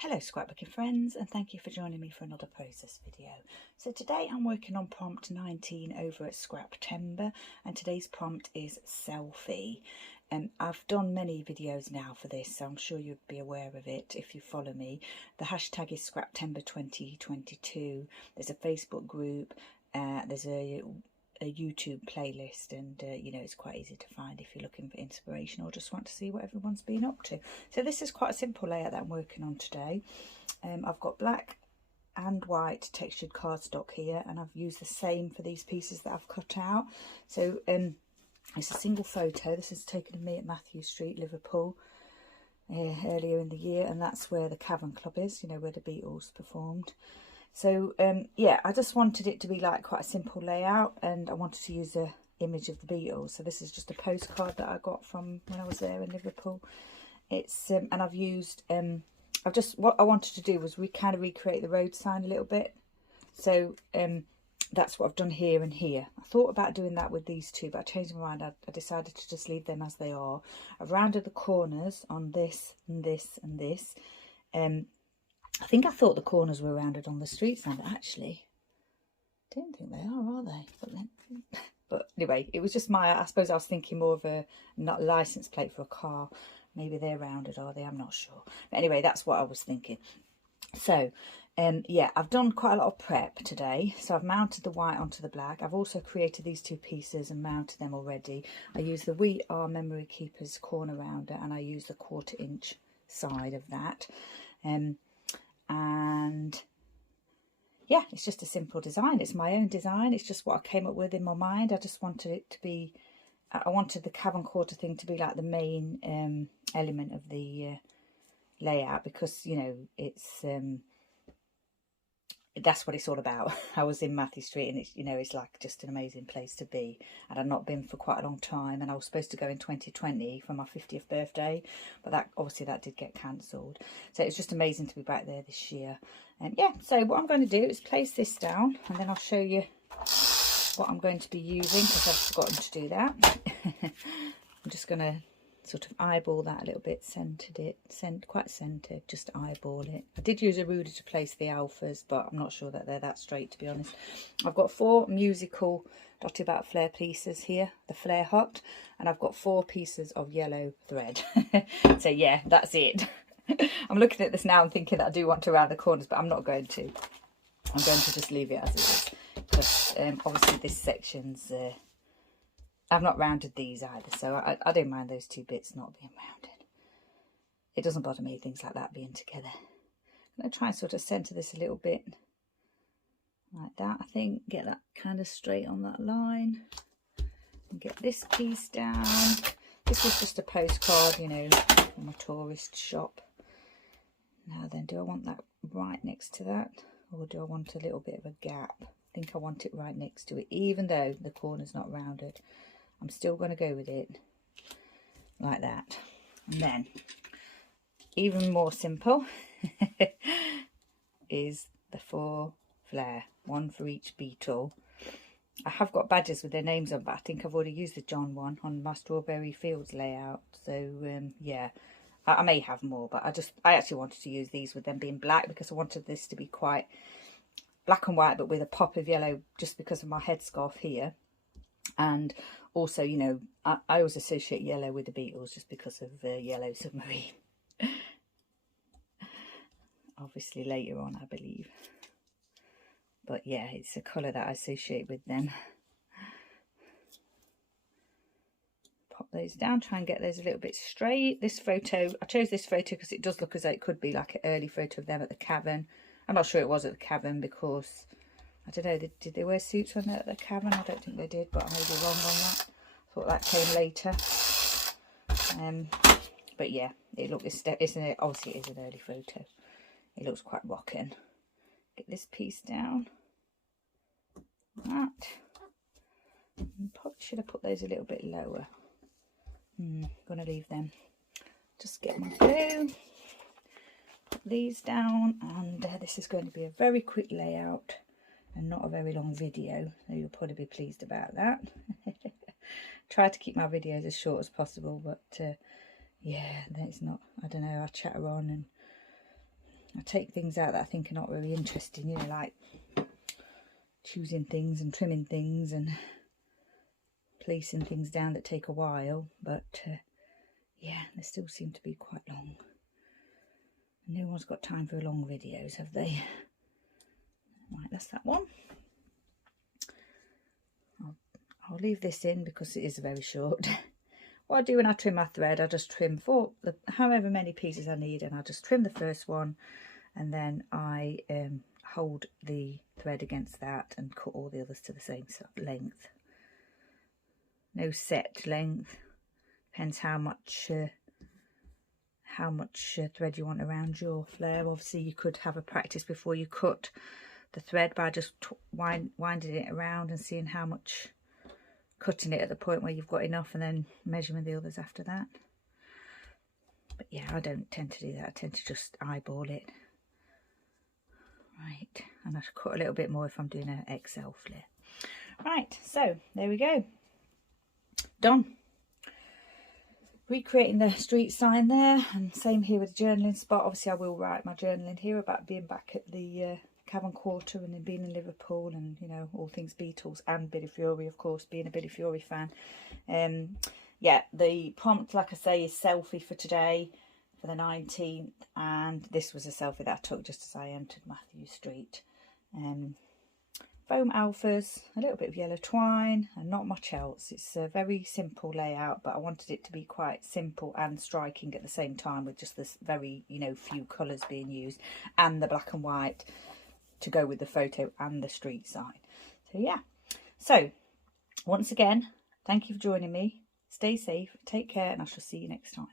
Hello scrapbooking friends, and thank you for joining me for another process video. So today I'm working on prompt 19 over at Scraptember, and today's prompt is selfie. I've done many videos now for this, so I'm sure you'd be aware of it if you follow me. The hashtag is Scraptember 2022. There's a Facebook group, there's a YouTube playlist, and you know, it's quite easy to find if you're looking for inspiration or just want to see what everyone's been up to. So this is quite a simple layout that I'm working on today. I've got black and white textured cardstock here, and I've used the same for these pieces that I've cut out. So it's a single photo. This is taken of me at Mathew Street, Liverpool, earlier in the year, and that's where the Cavern Club is, you know, where the Beatles performed. So yeah, I just wanted it to be like quite a simple layout, and I wanted to use the image of the Beatles. So this is just a postcard that I got from when I was there in Liverpool. It's and I've used what I wanted to do was kind of recreate the road sign a little bit. So that's what I've done here and here. I thought about doing that with these two, but I changed my mind. I decided to just leave them as they are. I've rounded the corners on this and this and this. I think I thought the corners were rounded on the street sign, but actually I don't think they are they? But anyway, it was just I suppose I was thinking more of a not license plate for a car. Maybe they're rounded, are they? I'm not sure. But anyway, that's what I was thinking. So yeah, I've done quite a lot of prep today. So I've mounted the white onto the black. I've also created these two pieces and mounted them already. I use the WRMK corner rounder, and I use the 1/4 inch side of that. And yeah, it's just a simple design. It's my own design. It's just what I came up with in my mind. I just wanted it to be, I wanted the Cavern Quarter thing to be like the main element of the layout, because, you know, it's that's what it's all about. I was in Mathew Street, and it's, you know, it's like just an amazing place to be, and I've not been for quite a long time, and I was supposed to go in 2020 for my 50th birthday, but that obviously that did get cancelled. So it's just amazing to be back there this year. And yeah, so what I'm going to do is place this down, and then I'll show you what I'm going to be using, because I've forgotten to do that. I'm just going to sort of eyeball that a little bit, quite centered, just eyeball it. I did use a ruler to place the alphas, but I'm not sure that they're that straight, to be honest. I've got 4 musical dotted about Flair pieces here, the Flair Hut, and I've got 4 pieces of yellow thread. So yeah, that's it. I'm looking at this now and thinking that I do want to round the corners, but I'm not going to. I'm going to just leave it as it is, because obviously this section's I've not rounded these either, so I don't mind those 2 bits not being rounded. It doesn't bother me, things like that being together. I'm going to try and sort of centre this a little bit like that, I think. Get that kind of straight on that line. And get this piece down. This is just a postcard, you know, from a tourist shop. Now then, do I want that right next to that, or do I want a little bit of a gap? I think I want it right next to it, even though the corner's not rounded. I'm still going to go with it like that. And then, even more simple, is the 4 Flair, 1 for each Beatle. I have got badges with their names on, but I think I've already used the John one on my Strawberry Fields layout. So yeah, I may have more, but I actually wanted to use these with them being black, because I wanted this to be quite black and white, but with a pop of yellow, just because of my headscarf here. And also, you know, I always associate yellow with the Beatles just because of Yellow Submarine. Obviously later on, I believe. But yeah, it's a colour that I associate with them. Pop those down, try and get those a little bit straight. This photo, I chose this photo because it does look as though it could be like an early photo of them at the Cavern. I'm not sure it was at the Cavern, because I don't know, did they wear suits on at the Cavern? I don't think they did, but I may be wrong on that. I thought that came later. But yeah, obviously it is an early photo. It looks quite rocking. Get this piece down. That. Probably should have put those a little bit lower. Gonna leave them. Just get my glue. Put these down, and this is going to be a very quick layout and not a very long video, so you'll probably be pleased about that. Try to keep my videos as short as possible, but yeah, it's not, I don't know, I chatter on, and I take things out that I think are not really interesting, you know, like choosing things and trimming things and placing things down that take a while, but yeah, they still seem to be quite long. No one's got time for long videos, have they? Right, that's that one. I'll leave this in because it is very short. What I do when I trim my thread, I just trim for however many pieces I need, and I just trim the first one, and then I hold the thread against that and cut all the others to the same length. No set length, depends how much thread you want around your flare. Obviously you could have a practice before you cut the thread by just winding it around and seeing how much, cutting it at the point where you've got enough and then measuring the others after that. But yeah, I don't tend to do that. I tend to just eyeball it. Right, and I cut a little bit more if I'm doing an XL flare. Right, so there we go. Done. Recreating the street sign there, and same here with the journaling spot. Obviously I will write my journal in here about being back at the Cavern Quarter and then being in Liverpool, and you know, all things Beatles and Billy Fury, of course, being a Billy Fury fan. Yeah, the prompt, like I say, is selfie for today, for the 19th, and this was a selfie that I took just as I entered Mathew Street. Foam alphas, a little bit of yellow twine, and not much else. It's a very simple layout, but I wanted it to be quite simple and striking at the same time, with just this very, you know, few colours being used, and the black and white to go with the photo and the street sign. So yeah, so once again, thank you for joining me. Stay safe, take care, and I shall see you next time.